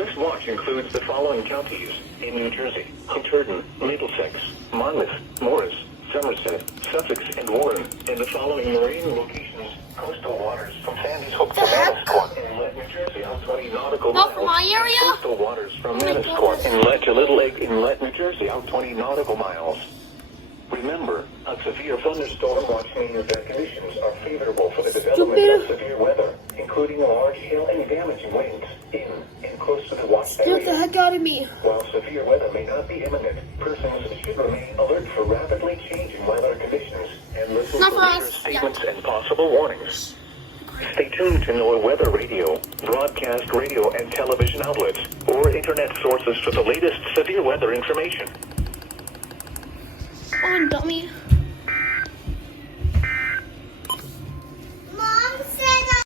This watch includes the following counties in New Jersey: Hunterdon, Middlesex, Monmouth, Morris, Somerset, Sussex, and Warren, and the following marine locations: coastal waters from Sandy's Hook to Manasquan, Inlet, New Jersey, out 20 nautical miles. Not from my area? Coastal waters from Manasquan, Inlet to Little Lake, Inlet, New Jersey, out 20 nautical miles. Remember, a severe thunderstorm watch means that conditions are favorable for the development of severe weather, including large hail and damaging winds in and close to the watch area. Get the heck out of me. While severe weather may not be imminent, persons should remain alert for rapidly changing weather conditions and listen to leader statements and possible warnings. Stay tuned to NOAA Weather Radio, broadcast radio and television outlets, or internet sources for the latest severe weather information. On, dummy.